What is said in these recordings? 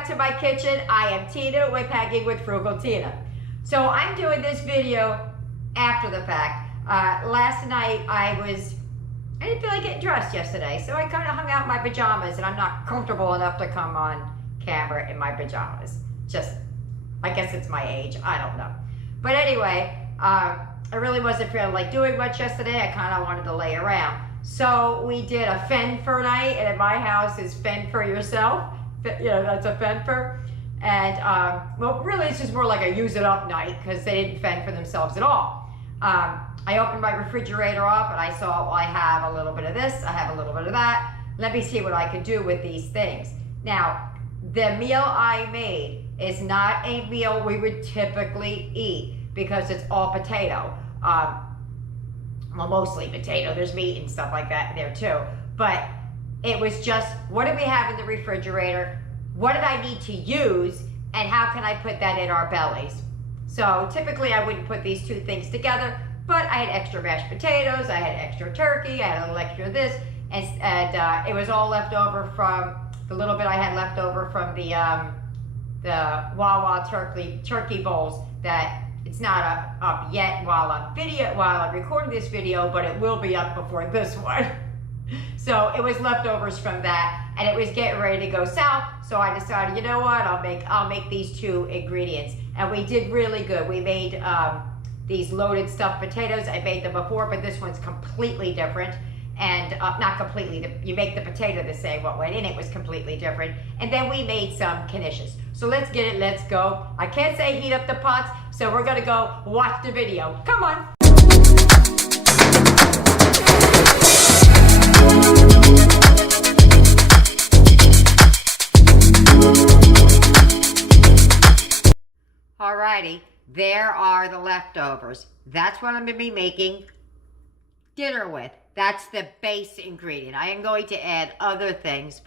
back to my kitchen. I am Tina with Pancake with Frugal Tina. So I'm doing this video after the fact. Last night I didn't feel like getting dressed yesterday, so I kind of hung out in my pajamas, and I'm not comfortable enough to come on camera in my pajamas. Just, I guess it's my age, I don't know. But anyway, I really wasn't feeling like doing much yesterday. I kind of wanted to lay around. So we did a fend for night, and at my house is fend for yourself. You know, that's a fend for. And, well, really it's just more like a use it up night because they didn't fend for themselves at all. I opened my refrigerator up and I saw, well, I have a little bit of this, I have a little bit of that. Let me see what I can do with these things. Now, the meal I made is not a meal we would typically eat because it's all potato. Well, mostly potato. There's meat and stuff like that there too. But it was just, what do we have in the refrigerator? What did I need to use? And how can I put that in our bellies? So typically I wouldn't put these two things together, but I had extra mashed potatoes, I had extra turkey, I had a little extra of this, and it was all left over from the little bit I had left over from the Wawa turkey bowls that it's not up yet while I'm recording this video, but it will be up before this one. So it was leftovers from that, and it was getting ready to go south. So I decided, you know what, I'll make these two ingredients, and we did really good. We made these loaded stuffed potatoes. I made them before, but this one's completely different, and not completely. You make the potato the same. What went in it was completely different, and then we made some Kinishes. So let's get it. Let's go. I can't say heat up the pots, so we're gonna go watch the video. Come on. Alrighty, there are the leftovers. That's what I'm going to be making dinner with. That's the base ingredient. I am going to add other things,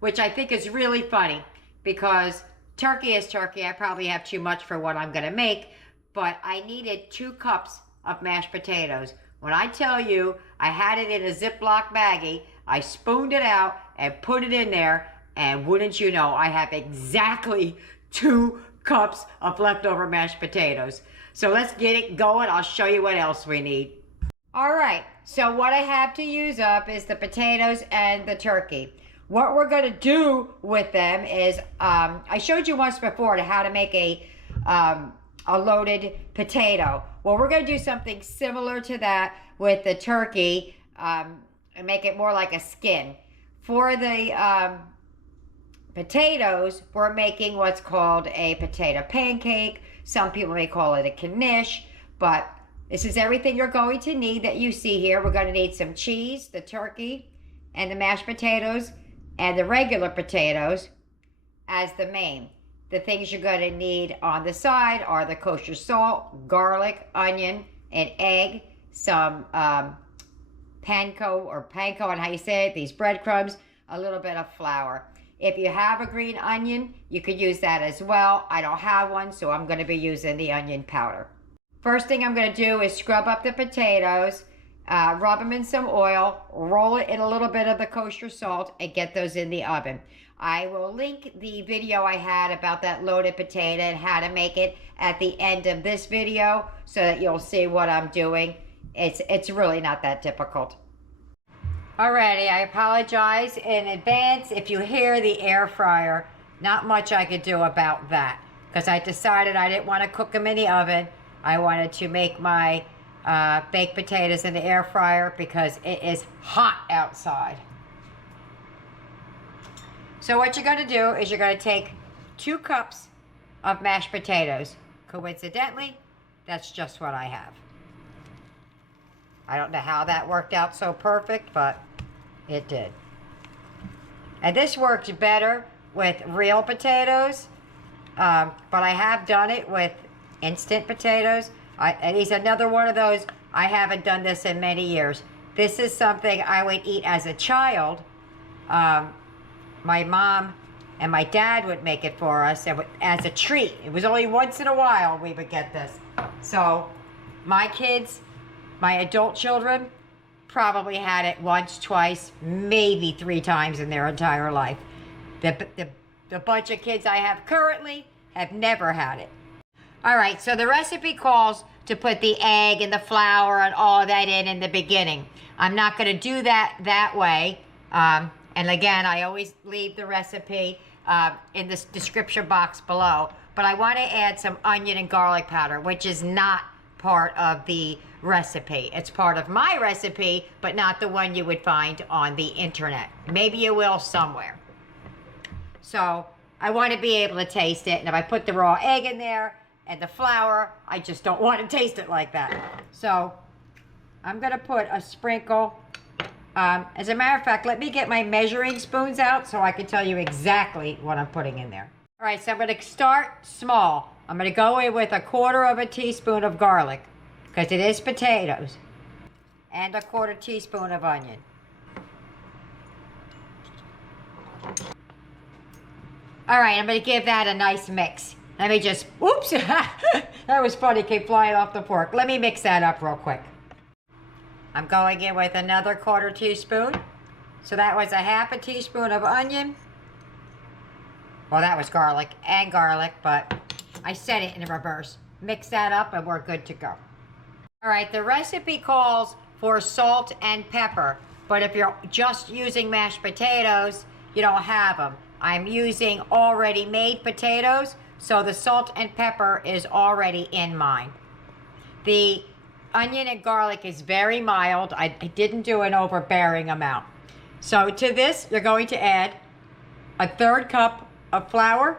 which I think is really funny because turkey is turkey. I probably have too much for what I'm going to make, but I needed 2 cups of mashed potatoes. When I tell you I had it in a Ziploc baggie, I spooned it out and put it in there, and wouldn't you know, I have exactly 2 cups of leftover mashed potatoes. So let's get it going. I'll show you what else we need. All right, so what I have to use up is the potatoes and the turkey. What we're going to do with them is, I showed you once before how to make a loaded potato. Well, we're going to do something similar to that with the turkey, and make it more like a skin. For the potatoes, we're making what's called a potato pancake. Some people may call it a Kinish, but this is everything you're going to need that you see here. We're going to need some cheese, the turkey, and the mashed potatoes, and the regular potatoes as the main. The things you're going to need on the side are the kosher salt, garlic, onion, an egg, some panko, on how you say it, these breadcrumbs, a little bit of flour. If you have a green onion, you could use that as well. I don't have one, so I'm going to be using the onion powder. First thing I'm going to do is scrub up the potatoes, rub them in some oil, roll it in a little bit of the kosher salt, and get those in the oven. I will link the video I had about that loaded potato and how to make it at the end of this video so that you'll see what I'm doing. It's really not that difficult. Alrighty, I apologize in advance if you hear the air fryer. Not much I could do about that because I decided I didn't want to cook them in the oven. I wanted to make my baked potatoes in the air fryer because it is hot outside. So what you're going to do is you're going to take 2 cups of mashed potatoes. Coincidentally, that's just what I have. I don't know how that worked out so perfect, but it did. And this works better with real potatoes, but I have done it with instant potatoes. And he's another one of those, I haven't done this in many years. This is something I would eat as a child. My mom and my dad would make it for us as a treat. It was only once in a while we would get this. So my kids, my adult children, probably had it once, twice, maybe 3 times in their entire life. The The bunch of kids I have currently have never had it. All right, so the recipe calls to put the egg and the flour and all that in the beginning. I'm not going to do that way. And again, I always leave the recipe in the description box below. But I want to add some onion and garlic powder, which is not part of the recipe. It's part of my recipe, but not the one you would find on the internet. Maybe you will somewhere. So I want to be able to taste it. And if I put the raw egg in there and the flour, I just don't want to taste it like that. So I'm going to put a sprinkle. As a matter of fact, let me get my measuring spoons out so I can tell you exactly what I'm putting in there. All right, so I'm going to start small. I'm going to go in with 1/4 teaspoon of garlic because it is potatoes, and 1/4 teaspoon of onion. All right, I'm going to give that a nice mix. Let me just, oops, that was funny, came flying off the fork. Let me mix that up real quick. I'm going in with another 1/4 teaspoon. So that was 1/2 teaspoon of onion. Well, that was garlic, but I said it in reverse. Mix that up and we're good to go. All right, the recipe calls for salt and pepper, but if you're just using mashed potatoes, you don't have them. I'm using already made potatoes, so the salt and pepper is already in mine. The onion and garlic is very mild. I didn't do an overbearing amount. So to this, you're going to add 1/3 cup of flour,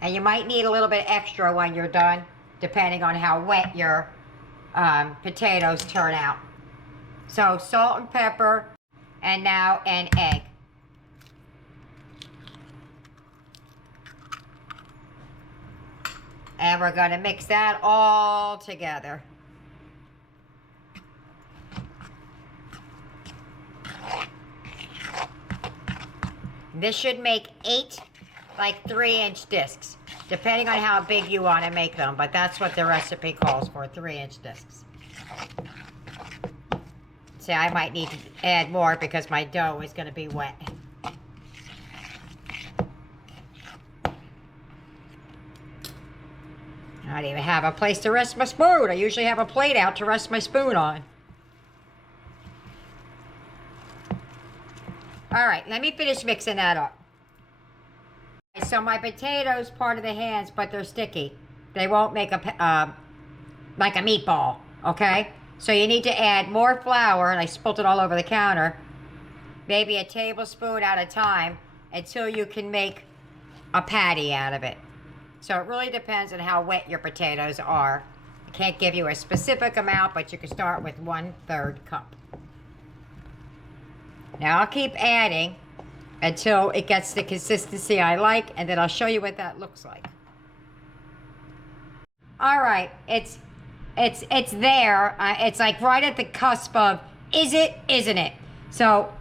and you might need a little bit extra when you're done, depending on how wet your potatoes turn out. So salt and pepper, and now an egg. And we're going to mix that all together. This should make 8 like 3-inch discs, depending on how big you want to make them, but that's what the recipe calls for, 3-inch discs. See, I might need to add more because my dough is going to be wet. I don't even have a place to rest my spoon. I usually have a plate out to rest my spoon on. All right, let me finish mixing that up. So my potatoes part of the hands, but they're sticky. They won't make like a meatball, okay? So you need to add more flour, and I spilled it all over the counter, maybe a tablespoon at a time until you can make a patty out of it. So it really depends on how wet your potatoes are. I can't give you a specific amount, but you can start with 1/3 cup. Now I'll keep adding until it gets the consistency I like, and then I'll show you what that looks like. All right, it's there. It's like right at the cusp of, is it, isn't it? So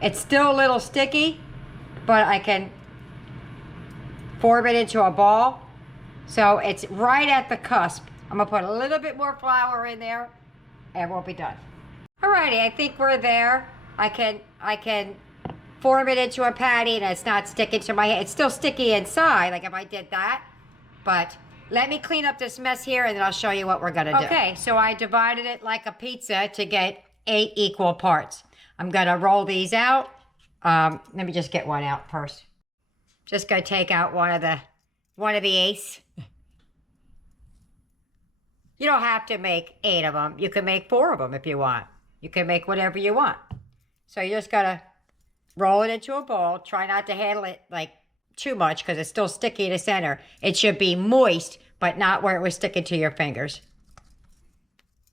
it's still a little sticky, but I can form it into a ball. So it's right at the cusp. I'm gonna put a little bit more flour in there and we'll be done. Alrighty, I think we're there. I can form it into a patty and it's not sticking to my hand. It's still sticky inside, like if I did that. But let me clean up this mess here and then I'll show you what we're gonna do. Okay, so I divided it like a pizza to get 8 equal parts. I'm gonna roll these out. Let me just get one out first. Just gonna take out one of the eighths. You don't have to make 8 of them. You can make 4 of them if you want. You can make whatever you want. So you just gotta roll it into a bowl. Try not to handle it like too much because it's still sticky in the center. It should be moist, but not where it was sticking to your fingers.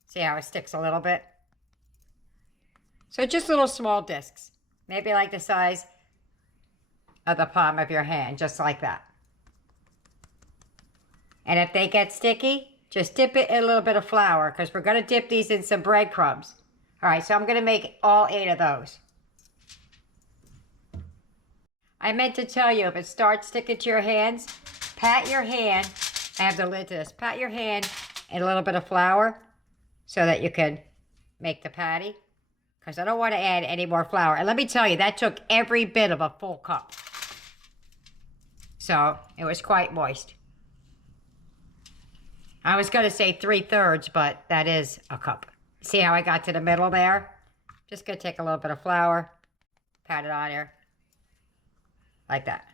See how it sticks a little bit? So just little small discs. Maybe like the size of the palm of your hand, just like that. And if they get sticky, just dip it in a little bit of flour because we're going to dip these in some breadcrumbs. All right, so I'm going to make all 8 of those. I meant to tell you, if it starts sticking to your hands, pat your hand. I have the lid to this. Pat your hand in a little bit of flour so that you can make the patty. Because I don't want to add any more flour. And let me tell you, that took every bit of a full cup. So it was quite moist. I was going to say 3/3, but that is a cup. See how I got to the middle there? Just going to take a little bit of flour, pat it on here, like that.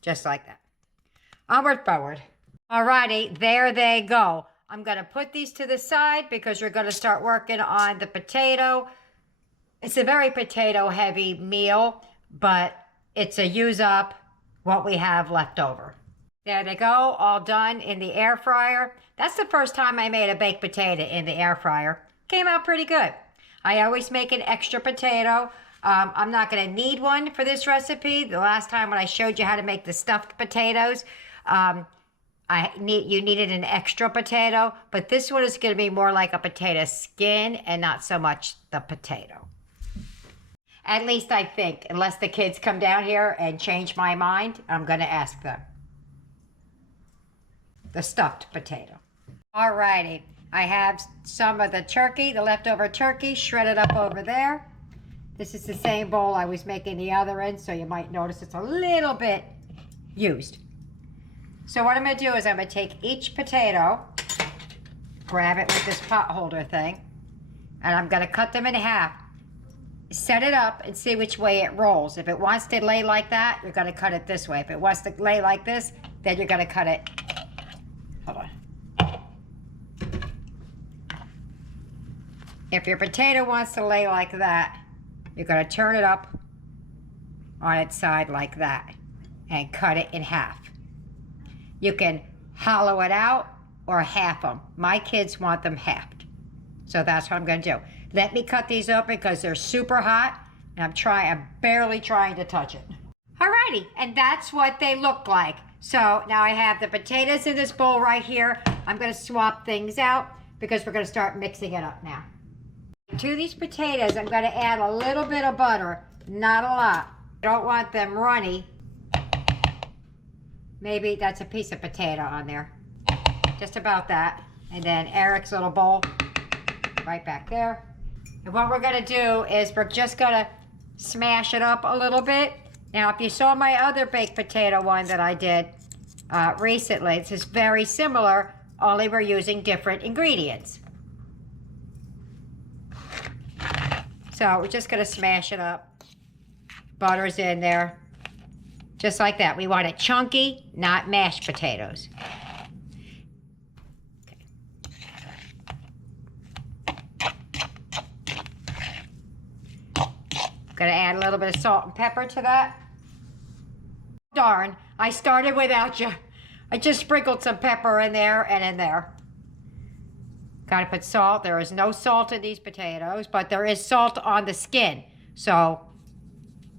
Just like that. Onward, forward. Alrighty, there they go. I'm going to put these to the side because we're going to start working on the potato. It's a very potato-heavy meal, but it's a use up what we have left over. There they go, all done in the air fryer. That's the first time I made a baked potato in the air fryer. Came out pretty good. I always make an extra potato. I'm not going to need one for this recipe. The last time when I showed you how to make the stuffed potatoes, you needed an extra potato, but this one is going to be more like a potato skin and not so much the potato. At least I think, unless the kids come down here and change my mind, I'm going to ask them. The stuffed potato. Alrighty, I have some of the turkey, the leftover turkey, shredded up over there. This is the same bowl I was making the other end, so you might notice it's a little bit used. So what I'm going to do is I'm going to take each potato, grab it with this pot holder thing, and I'm going to cut them in half. Set it up and see which way it rolls. If it wants to lay like that, you're going to cut it this way. If it wants to lay like this, then you're going to cut it. Hold on. If your potato wants to lay like that, you're going to turn it up on its side like that and cut it in half. You can hollow it out or half them. My kids want them halved. So that's what I'm going to do. Let me cut these open because they're super hot and I'm barely trying to touch it. Alrighty, and that's what they look like. So now I have the potatoes in this bowl right here. I'm going to swap things out because we're going to start mixing it up now. To these potatoes, I'm going to add a little bit of butter, not a lot. I don't want them runny. Maybe that's a piece of potato on there. Just about that. And then Eric's little bowl right back there. And what we're going to do is we're just going to smash it up a little bit. Now, if you saw my other baked potato one that I did recently, this is very similar, only we're using different ingredients. So we're just going to smash it up. Butter's in there. Just like that. We want it chunky, not mashed potatoes. Gonna add a little bit of salt and pepper to that. Darn, I started without you. I just sprinkled some pepper in there and in there. Gotta put salt. There is no salt in these potatoes, but there is salt on the skin. So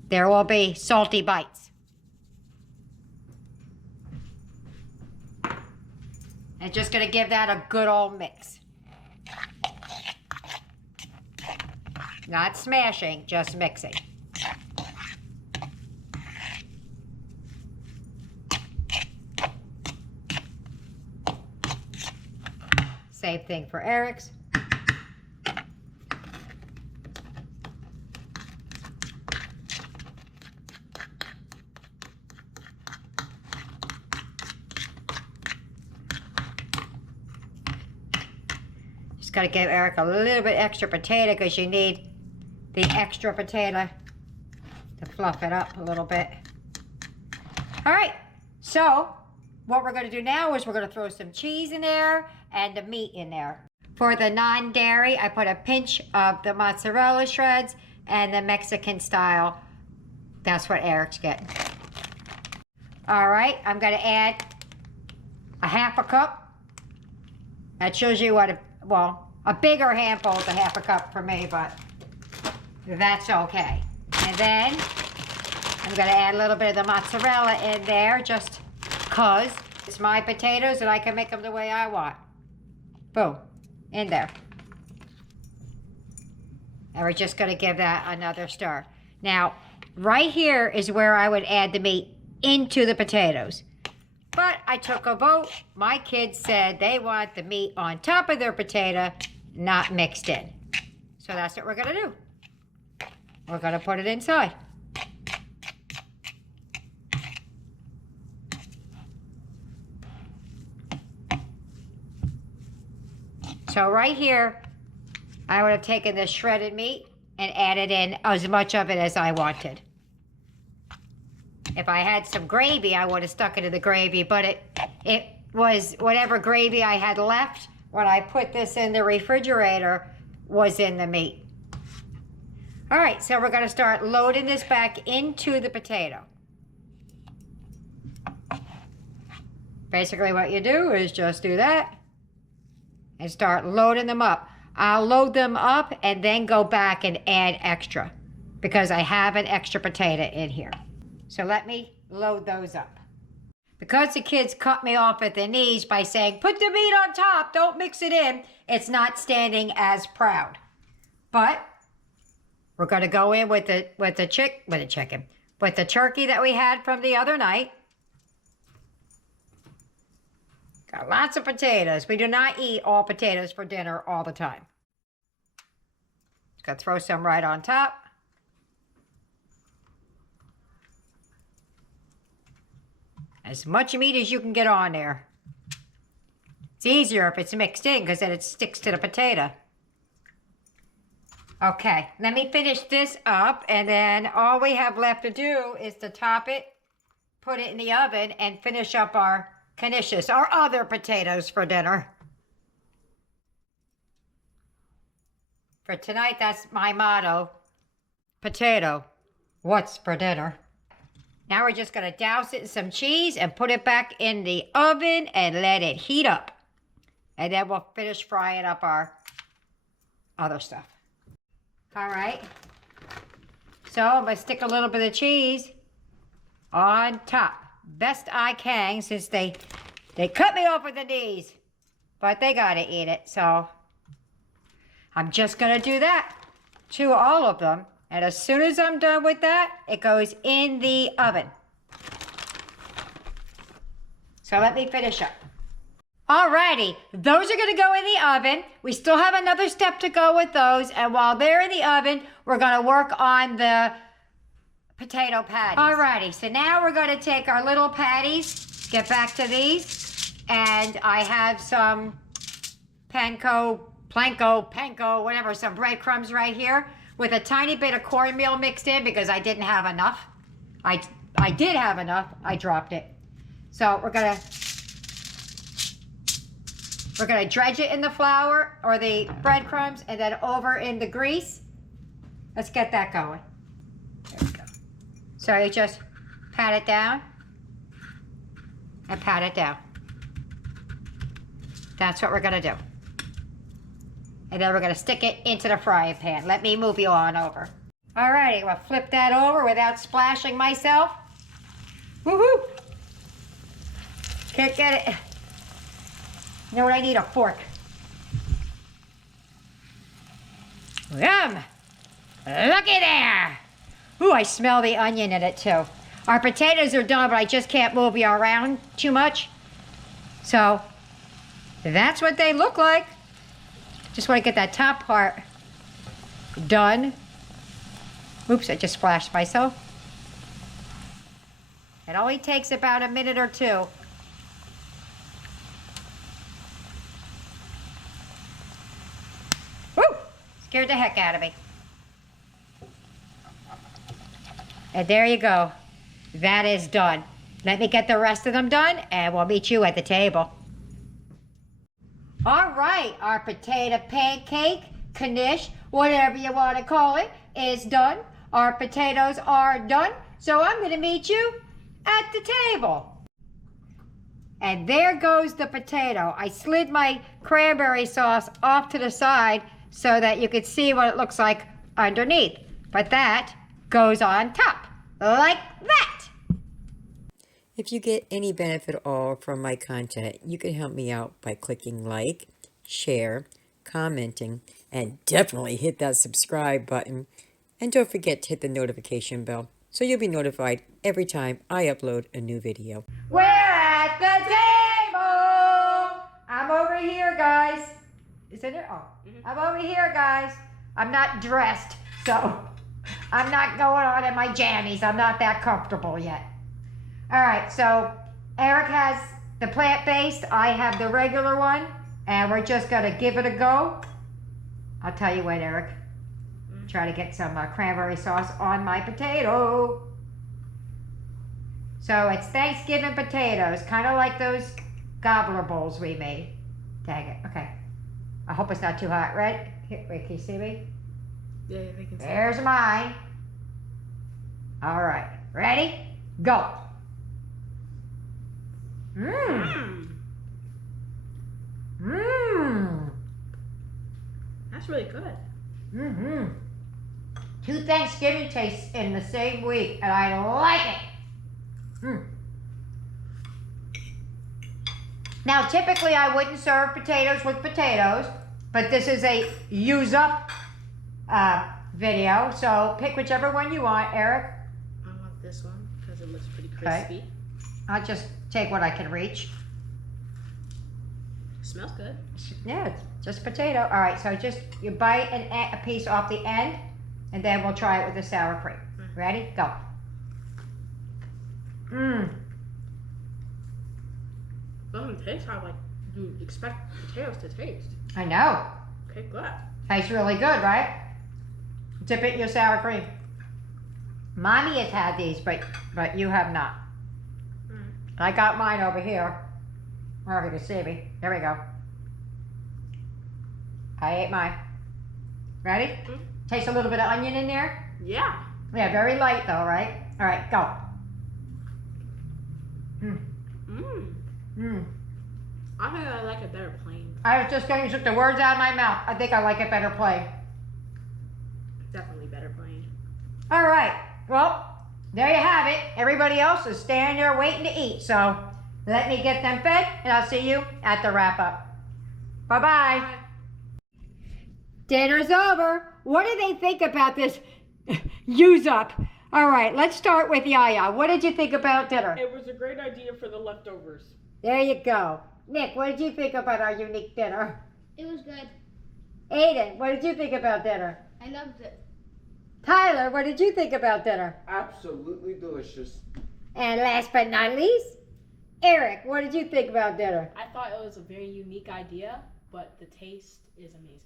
there will be salty bites. And just gonna give that a good old mix. Not smashing, just mixing. Same thing for Eric's. Just gotta give Eric a little bit extra potato because you need the extra potato to fluff it up a little bit. All right, so what we're gonna do now is we're gonna throw some cheese in there and the meat in there. For the non-dairy, I put a pinch of the mozzarella shreds and the Mexican style. That's what Eric's getting. All right, I'm gonna add a half a cup. That shows you what, a bigger handful is a half a cup for me, but that's okay. And then I'm gonna add a little bit of the mozzarella in there just cause it's my potatoes and I can make them the way I want. Boom, in there. And we're just gonna give that another stir. Now, right here is where I would add the meat into the potatoes. But I took a vote. My kids said they want the meat on top of their potato not mixed in. So that's what we're gonna do. We're gonna put it inside. So right here, I would have taken the shredded meat and added in as much of it as I wanted. If I had some gravy, I would have stuck it in the gravy, but it was whatever gravy I had left when I put this in the refrigerator was in the meat. All right, so we're gonna start loading this back into the potato. Basically what you do is just do that and start loading them up. I'll load them up and then go back and add extra because I have an extra potato in here. So let me load those up. Because the kids cut me off at the knees by saying, put the meat on top, don't mix it in, it's not standing as proud. But we're gonna go in with the turkey that we had from the other night. Got lots of potatoes. We do not eat all potatoes for dinner all the time. Just gonna throw some right on top. As much meat as you can get on there. It's easier if it's mixed in because then it sticks to the potato. Okay, let me finish this up and then all we have left to do is to top it, put it in the oven, and finish up our Kinishes, our other potatoes for dinner. For tonight, that's my motto. Potato, what's for dinner? Now we're just going to douse it in some cheese and put it back in the oven and let it heat up. And then we'll finish frying up our other stuff. All right. So I'm going to stick a little bit of cheese on top. Best I can since they cut me off at the knees. But they got to eat it. So I'm just going to do that to all of them. And as soon as I'm done with that, it goes in the oven. So let me finish up. Alrighty, those are gonna go in the oven. We still have another step to go with those. And while they're in the oven, we're gonna work on the potato patties. Alrighty, so now we're gonna take our little patties, get back to these. And I have some panko, whatever, some breadcrumbs right here, with a tiny bit of cornmeal mixed in because I didn't have enough. I did have enough, I dropped it. So we're gonna dredge it in the flour or the breadcrumbs and then over in the grease. Let's get that going. There we go. So you just pat it down and pat it down. That's what we're gonna do. And then we're gonna stick it into the frying pan. Let me move you on over. Alrighty, we'll flip that over without splashing myself. Woohoo! Can't get it. You know what, I need a fork. Yum! Looky there! Ooh, I smell the onion in it too. Our potatoes are done, but I just can't move you around too much. So, that's what they look like. Just want to get that top part done. Oops, I just splashed myself. It only takes about a minute or two. Woo! Scared the heck out of me. And there you go. That is done. Let me get the rest of them done and we'll meet you at the table. All right, our potato pancake, Kinish, whatever you want to call it, is done. Our potatoes are done. So I'm going to meet you at the table. And there goes the potato. I slid my cranberry sauce off to the side so that you could see what it looks like underneath. But that goes on top, like that. If you get any benefit at all from my content, you can help me out by clicking like, share, commenting, and definitely hit that subscribe button. And don't forget to hit the notification bell so you'll be notified every time I upload a new video. We're at the table. I'm over here, guys. Is it? Oh, I'm over here, guys. I'm not dressed, so I'm not going on in my jammies. I'm not that comfortable yet. All right, so Eric has the plant-based. I have the regular one, and we're just gonna give it a go. I'll tell you what, Eric. Try to get some cranberry sauce on my potato. So it's Thanksgiving potatoes, kind of like those gobbler bowls we made. Dang it. Okay. I hope it's not too hot. Right? Here, wait, can you see me? Yeah, they can see. There's mine. All right. Ready? Go. Mmm. Mmm. That's really good. Mm-hmm. 2 Thanksgiving tastes in the same week, and I like it. Now, typically I wouldn't serve potatoes with potatoes, but this is a use up video, so pick whichever one you want, Eric. I want this one because it looks pretty crispy. Okay. I'll just take what I can reach. Smells good. Yeah, it's just potato. All right, so just you bite a piece off the end, and then we'll try it with the sour cream. Ready? Go. Mmm. Doesn't taste how like you expect potatoes to taste. I know. Okay, good. Tastes really good, right? Dip it in your sour cream. Mommy has had these, but you have not. I got mine over here. I don't know if you can see me. There we go. I ate mine. Ready? Taste a little bit of onion in there? Yeah. Yeah, very light though, right? All right, go. I think I like it better plain. I was just going to took the words out of my mouth. I think I like it better plain. Definitely better plain. All right. Well, there you have it. Everybody else is standing there waiting to eat. So let me get them fed, and I'll see you at the wrap up. Bye-bye. Bye. Dinner's over. What do they think about this use up? All right, let's start with Yaya. What did you think about dinner? It was a great idea for the leftovers. There you go. Nick, what did you think about our unique dinner? It was good. Aiden, what did you think about dinner? I loved it. Tyler, what did you think about dinner? Absolutely delicious. And last but not least, Eric, what did you think about dinner? I thought it was a very unique idea, but the taste is amazing.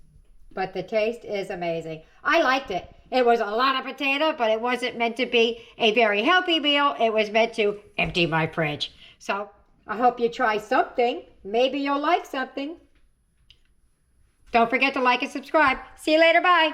But the taste is amazing. I liked it. It was a lot of potato, but it wasn't meant to be a very healthy meal. It was meant to empty my fridge. So I hope you try something. Maybe you'll like something. Don't forget to like and subscribe. See you later. Bye.